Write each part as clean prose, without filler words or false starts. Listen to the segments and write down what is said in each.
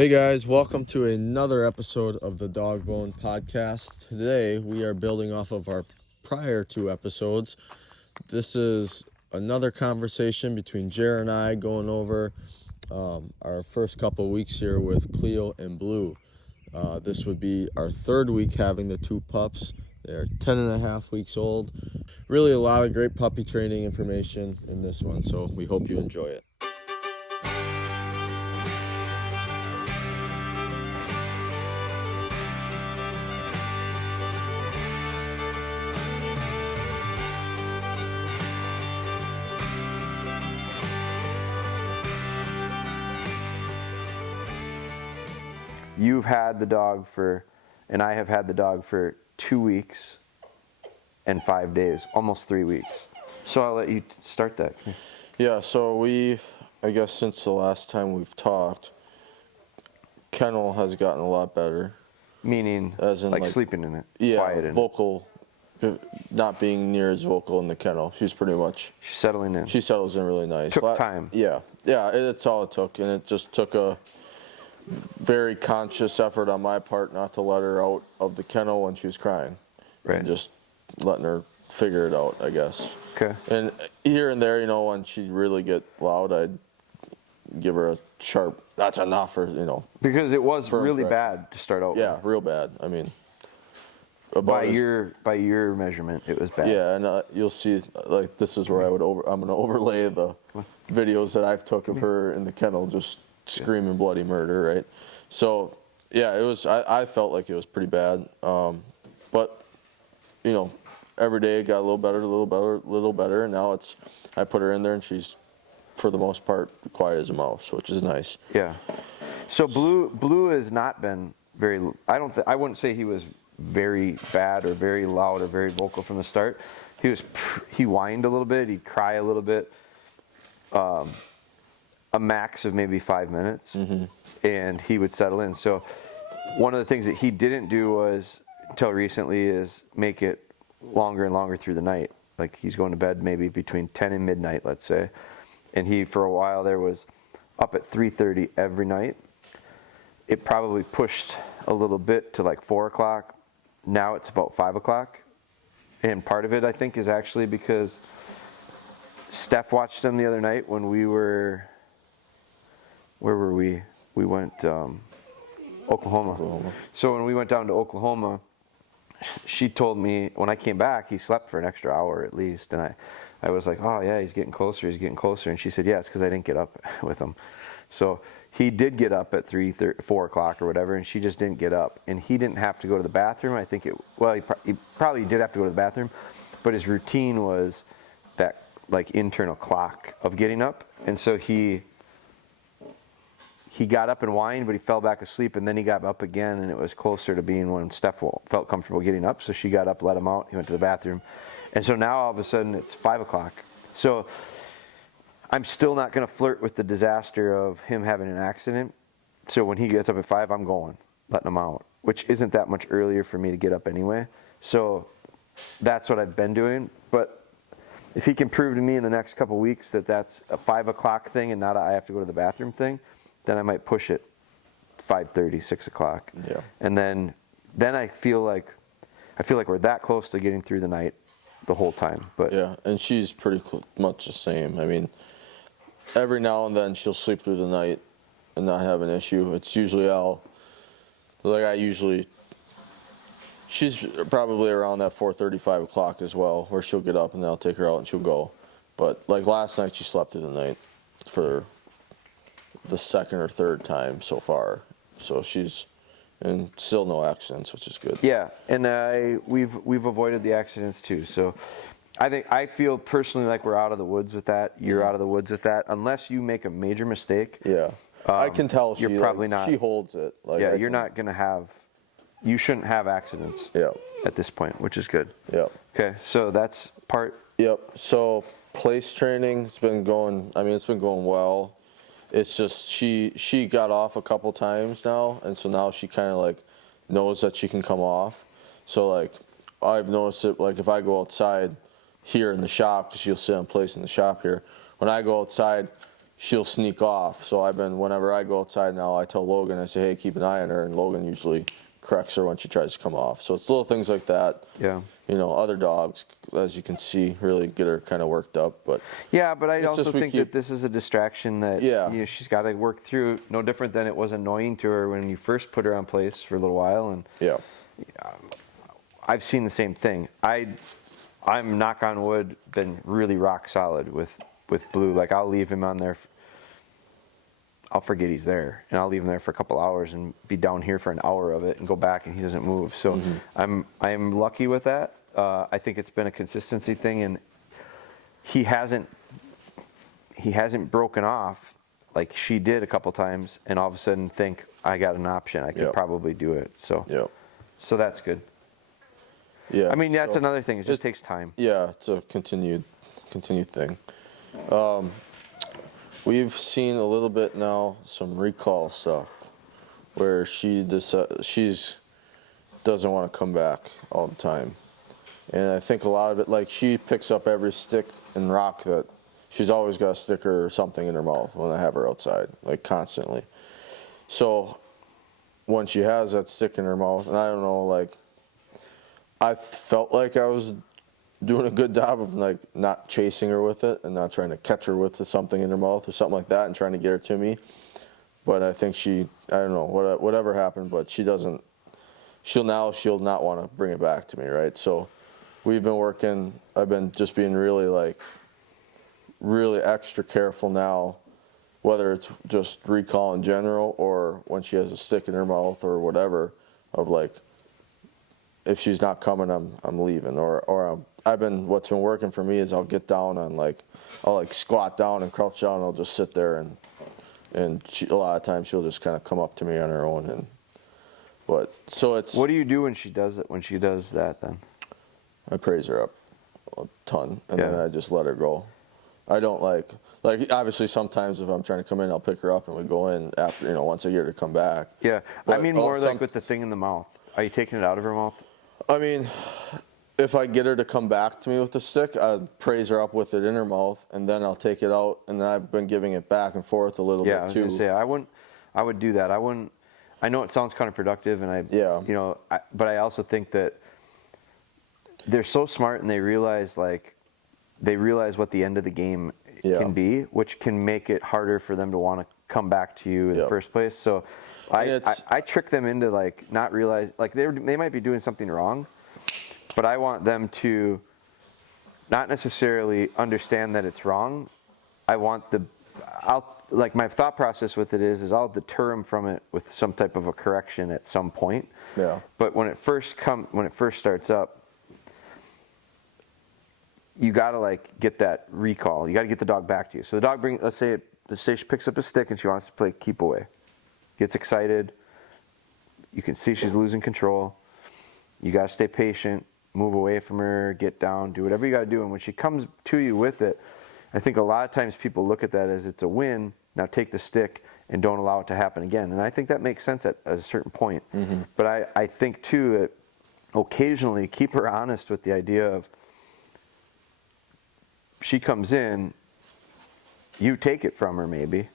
Hey guys, welcome to another episode of the Dog Bone Podcast. Today we are building off of our prior two episodes. This is another conversation between Jared and I going over our first couple of weeks here with Clio and Blü. This would be our third week having the two pups. They're 10.5 weeks old. Really a lot of great puppy training information in this one, so we hope you enjoy it. You've had the dog and I have had the dog for 2 weeks and 5 days, almost 3 weeks. So I'll let you start that. Yeah, so I guess since the last time we've talked, kennel has gotten a lot better. Meaning, as in like sleeping in it, yeah, quiet in vocal, not being near as vocal in the kennel. She's settling in. She settles in really nice. Took time. Yeah, it's all it took, and it just took a very conscious effort on my part not to let her out of the kennel when she was crying. Right. And just letting her figure it out, I guess. Okay. And here and there, when she'd really get loud, I'd give her a sharp, that's enough, or, Because it was really bad to start out with. Yeah, real bad. I mean, by your measurement, it was bad. Yeah, and you'll see, like, this is where I'm going to overlay the videos that I've took of her in the kennel just screaming bloody murder, right? So, yeah, it was, I felt like it was pretty bad. But, every day it got a little better, and now I put her in there and she's, for the most part, quiet as a mouse, which is nice. Yeah. So Blü has not been very, I wouldn't say he was very bad or very loud or very vocal from the start. He whined a little bit, he'd cry a little bit. A max of maybe 5 minutes, and he would settle in. So one of the things that he didn't do was, until recently, is make it longer and longer through the night. Like, he's going to bed maybe between 10 and midnight, let's say. And he, for a while there, was up at 3:30 every night. It probably pushed a little bit to like 4 o'clock. Now it's about 5 o'clock. And part of it, I think, is actually because Steph watched him the other night when we were... Where were we? We went Oklahoma. So when we went down to Oklahoma, she told me when I came back, he slept for an extra hour at least. And I was like, oh yeah, he's getting closer. And she said, yeah, it's because I didn't get up with him. So he did get up at 4 o'clock or whatever, and she just didn't get up. And he didn't have to go to the bathroom. I think he probably did have to go to the bathroom, but his routine was that like internal clock of getting up. And so he got up and whined, but he fell back asleep, and then he got up again, and it was closer to being when Steph felt comfortable getting up. So she got up, let him out, he went to the bathroom. And so now all of a sudden it's 5 o'clock. So I'm still not going to flirt with the disaster of him having an accident. So when he gets up at 5, I'm going, letting him out, which isn't that much earlier for me to get up anyway. So that's what I've been doing. But if he can prove to me in the next couple of weeks that that's a 5 o'clock thing and not I have to go to the bathroom thing, then I might push it 5:30, 6 o'clock. Yeah. And then I feel like we're that close to getting through the night the whole time. But yeah, and she's pretty much the same. I mean, every now and then she'll sleep through the night and not have an issue. It's usually she's probably around that 4:30, 5 o'clock as well, where she'll get up and then I'll take her out and she'll go. But like last night, she slept through the night for the second or third time so far. So and still no accidents, which is good. Yeah, and we've avoided the accidents too. So I feel personally like we're out of the woods with that. You're out of the woods with that, unless you make a major mistake. Yeah, I can tell you're probably not. She holds it. Like, yeah, you shouldn't have accidents. Yeah. At this point, which is good. Yeah. Okay, so that's part. Yep. So place training, it's been going well. It's just she got off a couple times now, and so now she kind of like knows that she can come off. So like I've noticed it, like if I go outside here in the shop, because she'll sit in place in the shop here, when I go outside, she'll sneak off. So whenever I go outside now, I tell Logan, I say, hey, keep an eye on her, and Logan usually corrects her when she tries to come off. So it's little things like that. Yeah. Other dogs, as you can see, really get her kind of worked up. But yeah, but I also think that this is a distraction that she's got to work through. No different than it was annoying to her when you first put her on place for a little while. And I've seen the same thing. I'm, knock on wood, been really rock solid with Blue. Like, I'll leave him on there. I'll forget he's there, and I'll leave him there for a couple hours and be down here for an hour of it and go back, and he doesn't move. So I'm lucky with that. I think it's been a consistency thing, and he hasn't broken off like she did a couple times, and all of a sudden think, I got an option. I could probably do it. So so that's good. Yeah. I mean, that's another thing. It just takes time. Yeah, it's a continued thing. We've seen a little bit now some recall stuff where she doesn't want to come back all the time. And I think a lot of it, like, she picks up every stick and rock that she's always got a sticker or something in her mouth when I have her outside, like, constantly. So when she has that stick in her mouth, and I don't know, like, I felt like I was doing a good job of, like, not chasing her with it and not trying to catch her with something in her mouth or something like that and trying to get her to me. But I think I don't know, whatever happened, but she'll not want to bring it back to me, right? So we've been working, I've been just being really extra careful now, whether it's just recall in general or when she has a stick in her mouth or whatever, of, like, if she's not coming, I'm leaving. What's been working for me is I'll get down on, I'll squat down and crouch down, and I'll just sit there, and a lot of times she'll just kind of come up to me on her own. What do you do when she does it? When she does that, then I praise her up a ton, and then I just let her go. I don't like obviously sometimes if I'm trying to come in, I'll pick her up and we go in after once a year to come back. Yeah, but I mean more like with the thing in the mouth. Are you taking it out of her mouth? I mean, if I get her to come back to me with the stick, I'd praise her up with it in her mouth, and then I'll take it out, and then I've been giving it back and forth a little bit too. Yeah, I was gonna say I would do that. I wouldn't. I know it sounds counterproductive, and but I also think that they're so smart, and they realize what the end of the game can be, which can make it harder for them to want to come back to you in the first place. So I trick them into not realize they might be doing something wrong, but I want them to not necessarily understand that it's wrong. My thought process with it is I'll deter them from it with some type of a correction at some point. Yeah. But when it first starts up, you gotta get that recall. You gotta get the dog back to you. So the dog let's say she picks up a stick and she wants to play keep away. Gets excited. You can see she's losing control. You gotta stay patient, move away from her, get down, do whatever you gotta do. And when she comes to you with it, I think a lot of times people look at that as it's a win. Now take the stick and don't allow it to happen again. And I think that makes sense at a certain point. Mm-hmm. But I think too that occasionally keep her honest with the idea of she comes in, you take it from her maybe,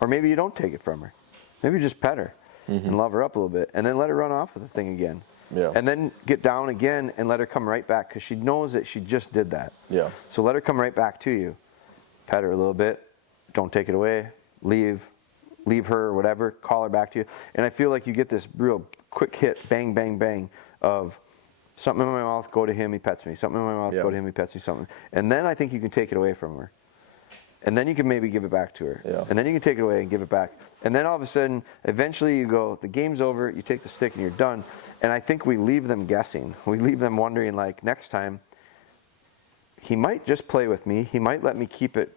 or maybe you don't take it from her. Maybe just pet her and love her up a little bit, and then let her run off with the thing again. Yeah. And then get down again and let her come right back, because she knows that she just did that. Yeah. So let her come right back to you. Pet her a little bit. Don't take it away. Leave her or whatever. Call her back to you. And I feel like you get this real quick hit, bang, bang, bang, of something in my mouth, go to him, he pets me. Something in my mouth, go to him, he pets me, something. And then I think you can take it away from her. And then you can maybe give it back to her. Yeah. And then you can take it away and give it back. And then all of a sudden, eventually you go, the game's over, you take the stick and you're done. And I think we leave them guessing. We leave them wondering, next time, he might just play with me. He might let me keep it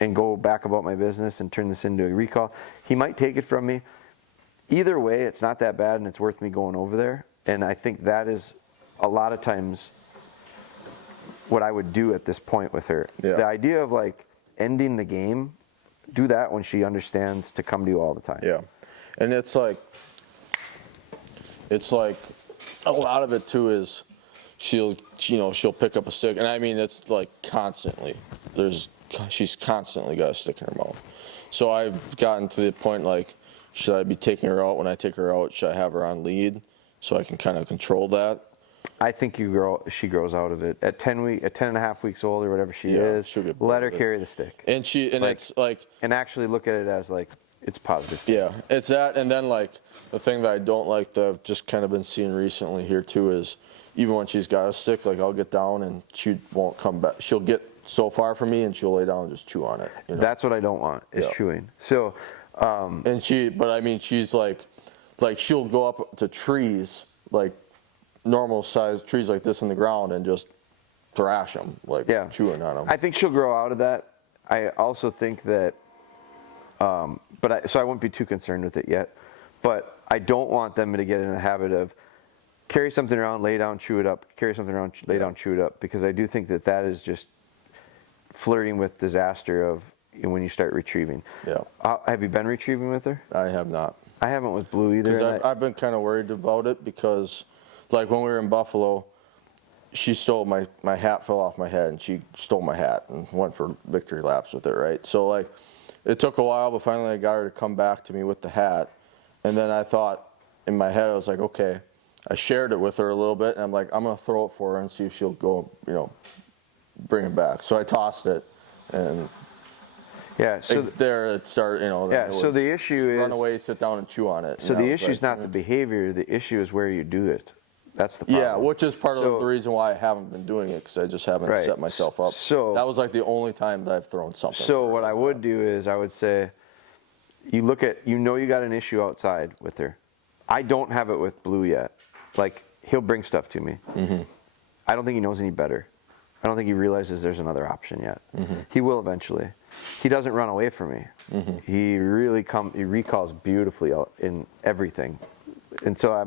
and go back about my business and turn this into a recall. He might take it from me. Either way, it's not that bad and it's worth me going over there. And I think that is a lot of times what I would do at this point with her. Yeah. The idea of ending the game, do that when she understands to come to you all the time. Yeah. And it's like a lot of it too is she'll pick up a stick, and I mean it's constantly. There's she's constantly got a stick in her mouth. So I've gotten to the point, like, should I be taking her out? When I take her out, should I have her on lead so I can kind of control that? I think she grows out of it at 10 and a half weeks old or whatever she is. Let her carry the stick. And it's like, and actually look at it as like it's positive. Yeah, it's that, and then like the thing that I don't like that I've just kind of been seeing recently here too is even when she's got a stick, like I'll get down and she won't come back. She'll get so far from me and she'll lay down and just chew on it. You know? That's what I don't want is chewing. So, but I mean, she's like she'll go up to trees, like normal sized trees like this in the ground and just thrash them, like chewing on them. I think she'll grow out of that. I also think that, so I wouldn't be too concerned with it yet, but I don't want them to get in the habit of carry something around, lay down, chew it up, carry something around, lay down, chew it up, because I do think that is just flirting with disaster of when you start retrieving. Yeah. Have you been retrieving with her? I have not. I haven't with Blue either. Because I've been kind of worried about it because, like when we were in Buffalo, she stole my hat, fell off my head, and she stole my hat and went for victory laps with it, right? So like, it took a while, but finally I got her to come back to me with the hat, and then I thought in my head I was like, okay. I shared it with her a little bit, and I'm like, I'm gonna throw it for her and see if she'll go, bring it back. So I tossed it, and so it started, so the issue is run away, sit down, and chew on it. So the issue is not the behavior. The issue is where you do it. That's the problem. Yeah, which is part of the reason why I haven't been doing it, because I just haven't set myself up. So that was like the only time that I've thrown something. So what I would do is I would say, you look at, you got an issue outside with her. I don't have it with Blue yet. Like, he'll bring stuff to me. Mm-hmm. I don't think he knows any better. I don't think he realizes there's another option yet. Mm-hmm. He will eventually. He doesn't run away from me. Mm-hmm. He recalls beautifully in everything. And so I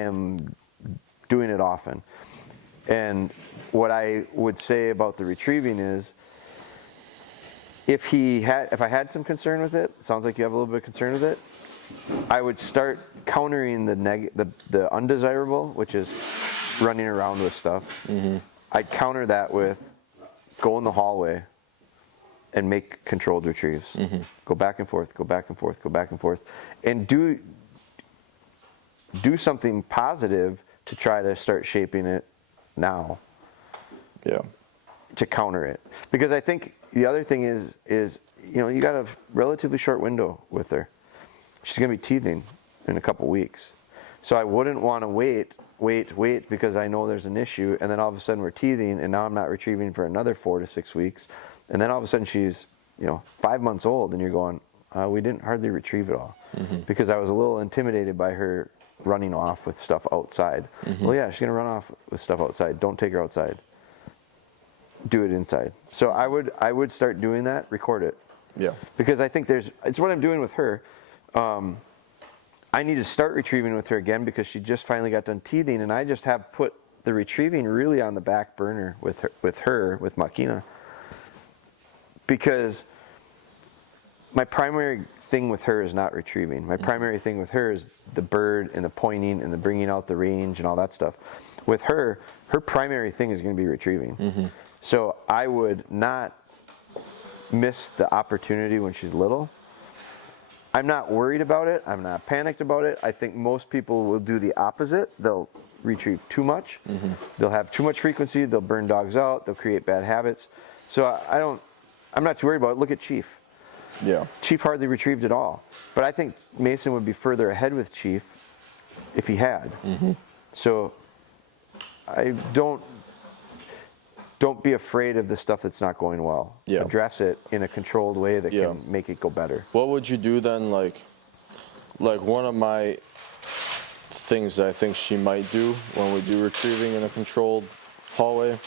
am doing it often. And what I would say about the retrieving is, if I had some concern with it, sounds like you have a little bit of concern with it, I would start countering the undesirable, which is running around with stuff. Mm-hmm. I'd counter that with go in the hallway and make controlled retrieves. Mm-hmm. Go back and forth, go back and forth, go back and forth, and do something positive to try to start shaping it now. Yeah. To counter it, because I think the other thing is you got a relatively short window with her. She's going to be teething in a couple weeks. So I wouldn't want to wait because I know there's an issue, and then all of a sudden we're teething, and now I'm not retrieving for another 4 to 6 weeks. And then all of a sudden she's, 5 months old, and you're going, we didn't hardly retrieve it all. Mm-hmm. Because I was a little intimidated by her running off with stuff outside. Mm-hmm. Well, yeah, she's going to run off with stuff outside. Don't take her outside. Do it inside. So I would start doing that, record it. Yeah. Because I think it's what I'm doing with her. I need to start retrieving with her again because she just finally got done teething, and I just have put the retrieving really on the back burner with Makina. Because my primary thing with her is not retrieving. My primary thing with her is the bird and the pointing and the bringing out the range and all that stuff. With her primary thing is going to be retrieving. Mm-hmm. So I would not miss the opportunity when she's little. I'm not worried about it. I'm not panicked about it. I think most people will do the opposite. They'll retrieve too much. Mm-hmm. They'll have too much frequency. They'll burn dogs out. They'll create bad habits. So I'm not too worried about it. Look at Chief. Yeah. Chief hardly retrieved at all. But I think Mason would be further ahead with Chief if he had. Mm-hmm. So I don't be afraid of the stuff that's not going well. Yeah. Address it in a controlled way that can make it go better. What would you do then? Like one of my things that I think she might do when we do retrieving in a controlled hallway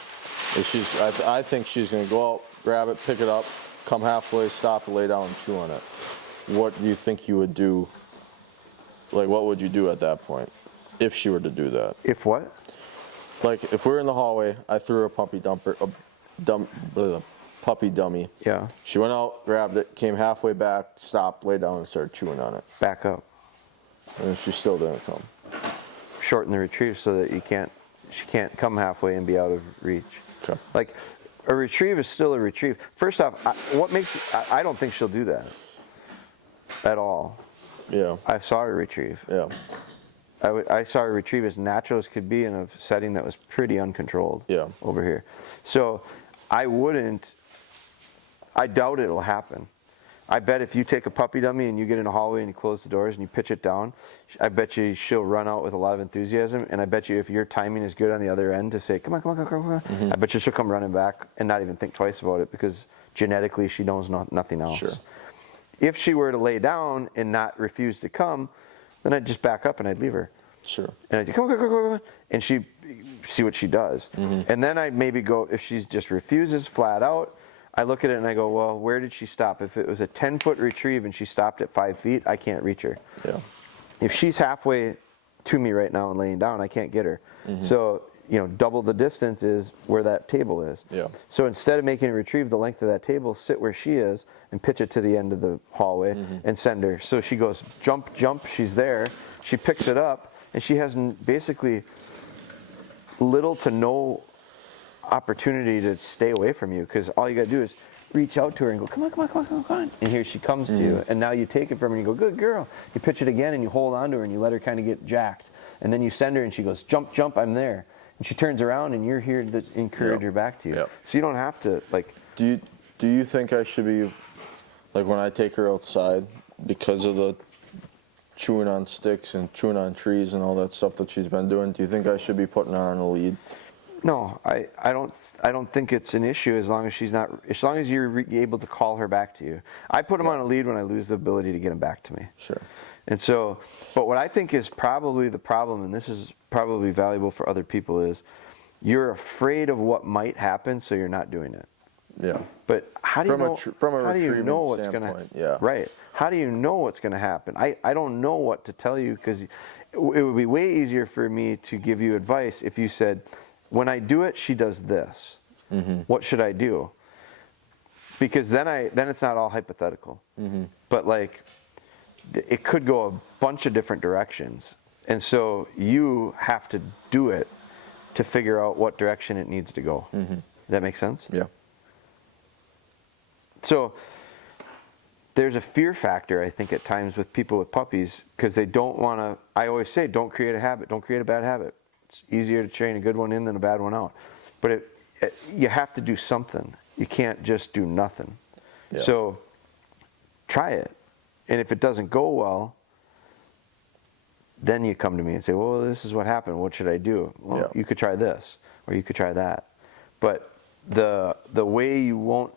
is I think she's going to go out, grab it, pick it up, come halfway, stop, lay down, and chew on it. What do you think you would do? Like, what would you do at that point if she were to do that? If what? Like, if we're in the hallway, I threw a puppy dummy. Yeah. She went out, grabbed it, came halfway back, stopped, lay down, and started chewing on it. Back up. And she still didn't come. Shorten the retrieve so that she can't come halfway and be out of reach. Okay. Like, A retrieve is still a retrieve. First off, I don't think she'll do that at all. Yeah. I saw her retrieve. Yeah. I saw her retrieve as natural as could be in a setting that was pretty uncontrolled. Yeah. Over here. So I doubt it'll happen. I bet if you take a puppy dummy and you get in a hallway and you close the doors and you pitch it down, I bet you she'll run out with a lot of enthusiasm. And I bet you if your timing is good on the other end to say, come on, come on, come on, come on, Mm-hmm. I bet you she'll come running back and not even think twice about it because genetically she knows nothing else. Sure. If she were to lay down and not refuse to come, then I'd just back up and I'd leave her. Sure. And I'd come on, and she'd see what she does. Mm-hmm. And then I'd maybe go, if she just refuses flat out, I look at it and I go, well, where did she stop? If it was a 10-foot retrieve and she stopped at 5 feet, I can't reach her. Yeah. If she's halfway to me right now and laying down, I can't get her. Mm-hmm. So, double the distance is where that table is. Yeah. So instead of making a retrieve the length of that table, sit where she is and pitch it to the end of the hallway and send her. So she goes, jump, jump, she's there. She picks it up and she has basically little to no opportunity to stay away from you because all you got to do is reach out to her and go, come on, come on, come on, come on, come on. And here she comes to you. And now you take it from her and you go, good girl. You pitch it again and you hold on to her and you let her kind of get jacked. And then you send her and she goes, jump, jump, I'm there. And she turns around and you're here to encourage her back to you. Yep. So you don't have to, like... Do you think I should be, like when I take her outside, because of the chewing on sticks and chewing on trees and all that stuff that she's been doing, do you think I should be putting her on a lead? No, I don't think it's an issue as long as you're able to call her back to you. I put them on a lead when I lose the ability to get them back to me. Sure. And so, but what I think is probably the problem, and this is probably valuable for other people, is you're afraid of what might happen, so you're not doing it. Yeah. But how do you know? From a how do you retrieving know what's going to? standpoint, yeah. Right. How do you know what's going to happen? I don't know what to tell you because it would be way easier for me to give you advice if you said, when I do it, she does this. Mm-hmm. What should I do? Because then it's not all hypothetical. Mm-hmm. But like, it could go a bunch of different directions, and so you have to do it to figure out what direction it needs to go. Mm-hmm. Does that make sense? Yeah. So there's a fear factor, I think, at times with people with puppies because they don't want to. I always say, don't create a habit. Don't create a bad habit. It's easier to train a good one in than a bad one out. But you have to do something. You can't just do nothing. Yeah. So try it. And if it doesn't go well, then you come to me and say, well, this is what happened. What should I do? Well, Yeah. you could try this or you could try that. But the way you won't,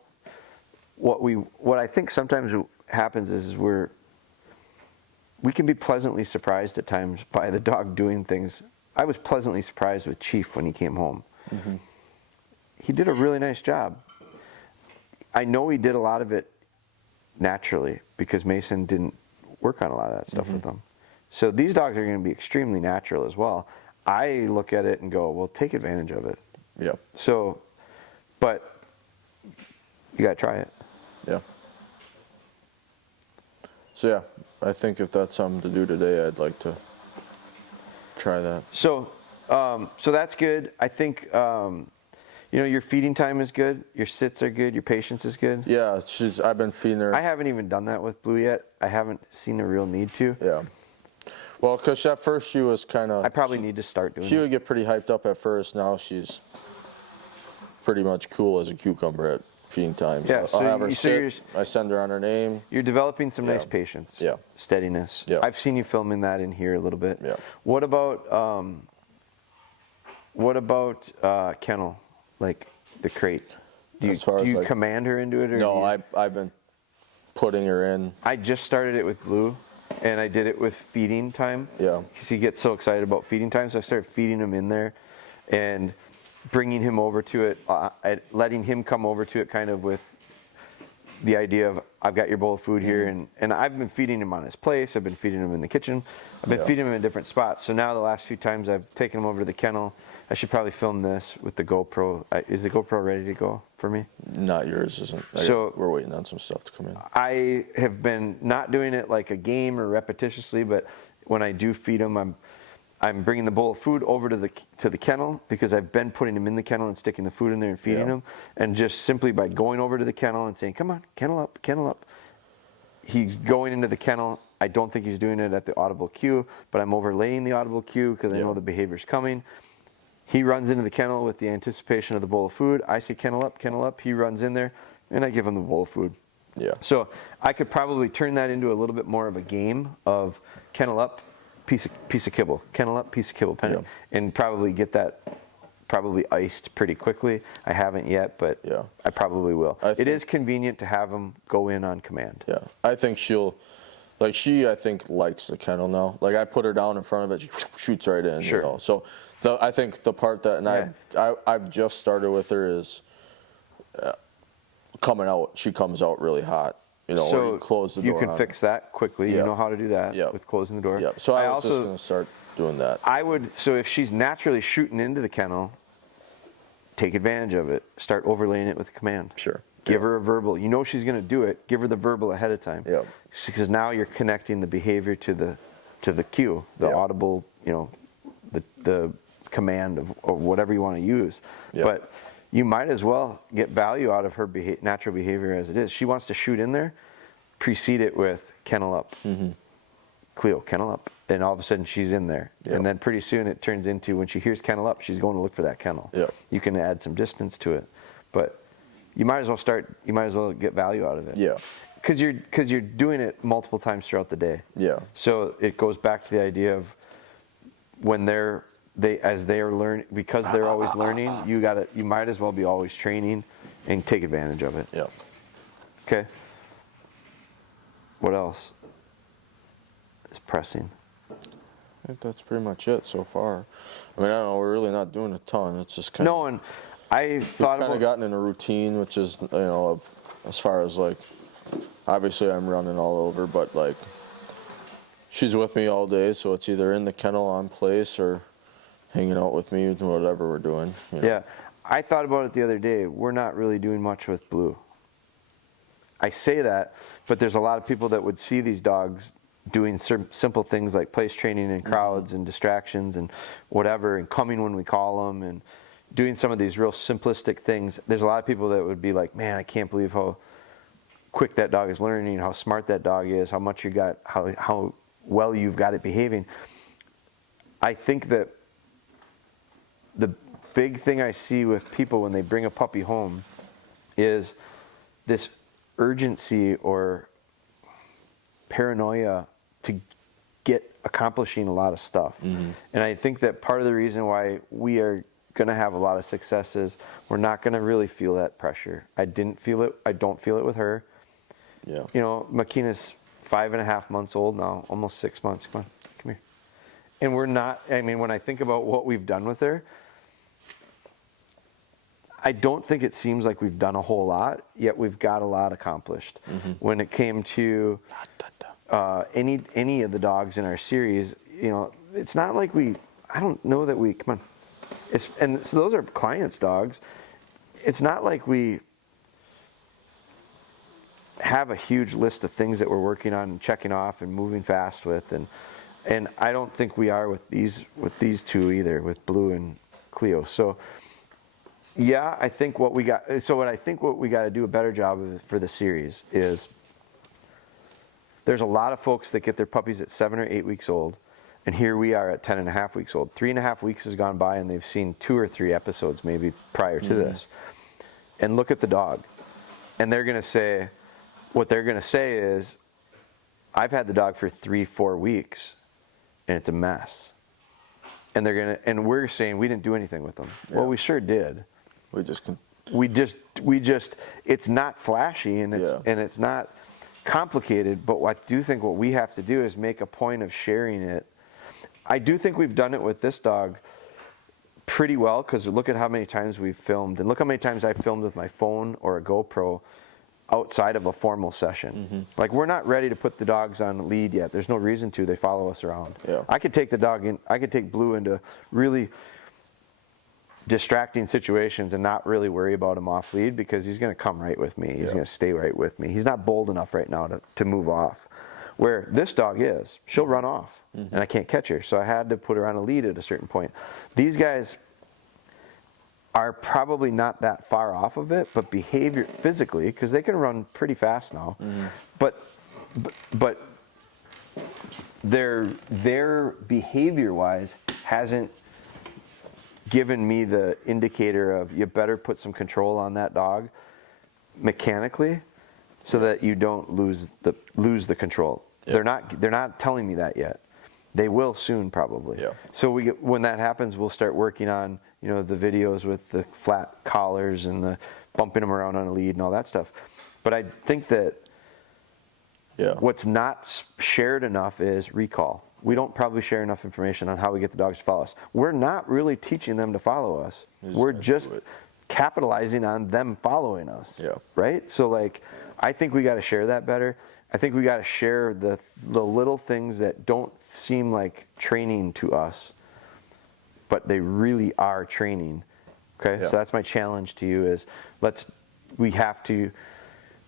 what I think sometimes happens is we can be pleasantly surprised at times by the dog doing things. I was pleasantly surprised with Chief when he came home. Mm-hmm. He did a really nice job. I know he did a lot of it naturally because Mason didn't work on a lot of that stuff with them. So these dogs are going to be extremely natural as well. I look at it and go, well, take advantage of it. Yeah. So, but you got to try it. Yeah. So yeah, I think if that's something to do today, I'd like to try that. So, so that's good. I think, your feeding time is good. Your sits are good. Your patience is good. Yeah, I've been feeding her. I haven't even done that with Blue yet. I haven't seen a real need to. Yeah. Well, because at first she was kind of... I probably need to start doing She it. would get pretty hyped up at first. Now she's pretty much cool as a cucumber at feeding time. Yeah, So I'll have her sit. I send her on her name. You're developing some nice Yeah. patience. Yeah. Steadiness. Yeah. I've seen you filming that in here a little bit. Yeah. What about kennel, like the crate? Do you command her into it? Or no, I've been putting her in. I just started it with Blue, and I did it with feeding time. Yeah. Because he gets so excited about feeding time, so I started feeding him in there, and bringing him over to it, letting him come over to it kind of with the idea of, I've got your bowl of food here, and I've been feeding him on his place, I've been feeding him in the kitchen, I've been feeding him in different spots. So now the last few times I've taken him over to the kennel. I should probably film this with the GoPro. Is the GoPro ready to go for me? Not yours, isn't. We're waiting on some stuff to come in. I have been not doing it like a game or repetitiously, but when I do feed him, I'm bringing the bowl of food over to the kennel, because I've been putting him in the kennel and sticking the food in there and feeding him. And just simply by going over to the kennel and saying, come on, kennel up. He's going into the kennel. I don't think he's doing it at the audible cue, but I'm overlaying the audible cue because I know the behavior's coming. He runs into the kennel with the anticipation of the bowl of food. I say, kennel up. He runs in there, and I give him the bowl of food. Yeah. So I could probably turn that into a little bit more of a game of kennel up, piece of kibble, kennel up, piece of kibble, penny, and probably get that iced pretty quickly. I haven't yet, but I probably will. It is convenient to have them go in on command. Yeah, I think I think likes the kennel now. Like, I put her down in front of it, she shoots right in. Sure. You know? So I think the part that, I've just started with her is coming out. She comes out really hot. You know, so or you close the door. You can fix that quickly. You know how to do that with closing the door. Yeah. So I was just going to start doing that. So if she's naturally shooting into the kennel, take advantage of it. Start overlaying it with a command. Sure. Give her a verbal. You know she's going to do it. Give her the verbal ahead of time. Yeah. Because now you're connecting the behavior to the cue, the audible, you know, the command of whatever you want to use. But you might as well get value out of her natural behavior as it is. She wants to shoot in there. Precede it with kennel up. Clio, kennel up. And all of a sudden she's in there. And then pretty soon it turns into, when she hears kennel up, she's going to look for that kennel. You can add some distance to it. But you might as well get value out of it. Yeah. Because you're doing it multiple times throughout the day. Yeah. So it goes back to the idea of when as they are learning, because they're always learning, you might as well be always training and take advantage of it. Yeah. Okay. What else is pressing? I think that's pretty much it so far. I mean, I don't know, we're really not doing a ton. It's just kind of... No, and I thought we've kind of gotten in a routine, which is, you know, as far as, like, obviously I'm running all over, but, like, she's with me all day, so it's either in the kennel on place or hanging out with me, whatever we're doing. You know? Yeah. I thought about it the other day. We're not really doing much with Blue. I say that, but there's a lot of people that would see these dogs doing simple things like place training in crowds and distractions and whatever, and coming when we call them, and doing some of these real simplistic things. There's a lot of people that would be like, man, I can't believe how quick that dog is learning, how smart that dog is, how much you got, how well you've got it behaving. I think that the big thing I see with people when they bring a puppy home is this urgency or paranoia to get accomplishing a lot of stuff. And I think that part of the reason why we are going to have a lot of success is we're not going to really feel that pressure. I didn't feel it. I don't feel it with her. Yeah. You know, Makina's 5.5 months old now, almost 6 months. Come here. And we're not, I mean, when I think about what we've done with her, I don't think it seems like we've done a whole lot, yet we've got a lot accomplished. When it came to any of the dogs in our series, you know, it's not like I don't know that we, come on. And so those are clients' dogs. It's not like we have a huge list of things that we're working on and checking off and moving fast with. And I don't think we are with these two either, with Blue and Clio. So, yeah, I think what we got to do a better job of for the series is there's a lot of folks that get their puppies at 7 or 8 weeks old, and here we are at 10.5 weeks old. 3.5 weeks has gone by, and they've seen 2 or 3 episodes maybe prior to this. And look at the dog. And they're going to say, what they're going to say is, I've had the dog for 3-4 weeks, and it's a mess. And we're saying we didn't do anything with them. Yeah. Well, we sure did. We just it's not flashy and it's not complicated, but I do think what we have to do is make a point of sharing it. I do think we've done it with this dog pretty well, because look at how many times we've filmed, and look how many times I've filmed with my phone or a GoPro outside of a formal session. Like, we're not ready to put the dogs on lead yet. There's no reason to. They follow us around. Yeah. I could take Blue into really distracting situations and not really worry about him off lead, because he's going to come right with me. He's going to stay right with me. He's not bold enough right now to move off. Where this dog is, she'll run off, and I can't catch her. So I had to put her on a lead at a certain point. These guys are probably not that far off of it, but behavior physically, because they can run pretty fast now, but their behavior wise hasn't given me the indicator of you better put some control on that dog mechanically so that you don't lose the control. They're not telling me that yet. They will soon, probably. So when that happens, we'll start working on, you know, the videos with the flat collars and the bumping them around on a lead and all that stuff. But I think that what's not shared enough is recall. We don't probably share enough information on how we get the dogs to follow us. We're not really teaching them to follow us. We're just capitalizing on them following us. Right? So, like, I think we got to share that better. I think we got to share the little things that don't seem like training to us, but they really are training. Okay, so that's my challenge to you: is we have to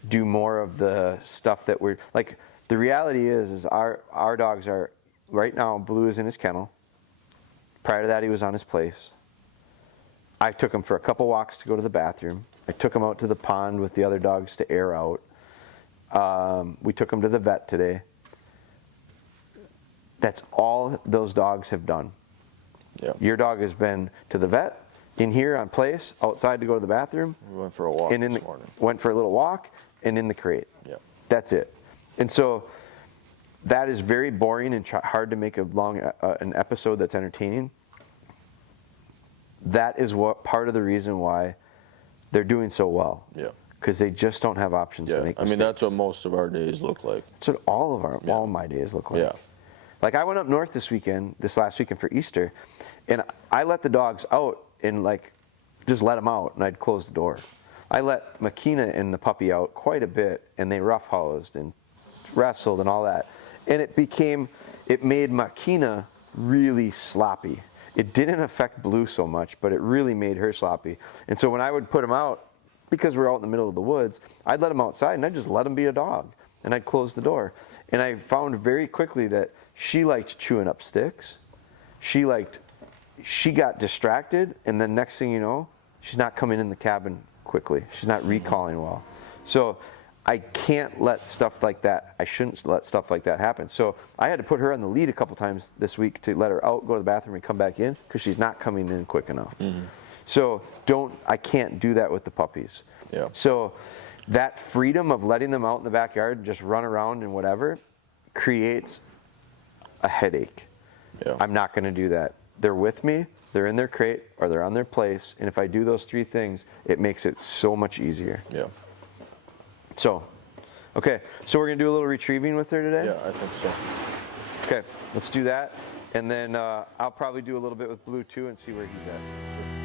do more of the stuff that we're like. The reality is our dogs are right now. Blue is in his kennel. Prior to that, he was on his place. I took him for a couple walks to go to the bathroom. I took him out to the pond with the other dogs to air out. We took him to the vet today. That's all those dogs have done. Your dog has been to the vet, in here on place, outside to go to the bathroom. We went for a walk this morning. Went for a little walk, and in the crate. That's it. And so that is very boring and hard to make an episode that's entertaining. That is what part of the reason why they're doing so well. Because they just don't have options to make mistakes. I mean, that's what most of our days look like. That's what all my days look like. Like, I went up north this last weekend for Easter, and I let the dogs out and, like, just let them out, and I'd close the door. I let Makina and the puppy out quite a bit, and they roughhoused and wrestled and all that. And it made Makina really sloppy. It didn't affect Blue so much, but it really made her sloppy. And so when I would put them out, because we're out in the middle of the woods, I'd let them outside, and I'd just let them be a dog, and I'd close the door. And I found very quickly that she liked chewing up sticks. She got distracted, and then next thing you know, she's not coming in the cabin quickly. She's not recalling well. So I can't let stuff like that, I shouldn't let stuff like that happen. So I had to put her on the lead a couple times this week to let her out, go to the bathroom, and come back in, because she's not coming in quick enough. So I can't do that with the puppies. So that freedom of letting them out in the backyard and just run around and whatever creates a headache. I'm not going to do that. They're with me, they're in their crate, or they're on their place, and if I do those three things, it makes it so much easier. So, okay, so we're going to do a little retrieving with her today? I think so. Okay, let's do that, and then I'll probably do a little bit with Blue too and see where he's at.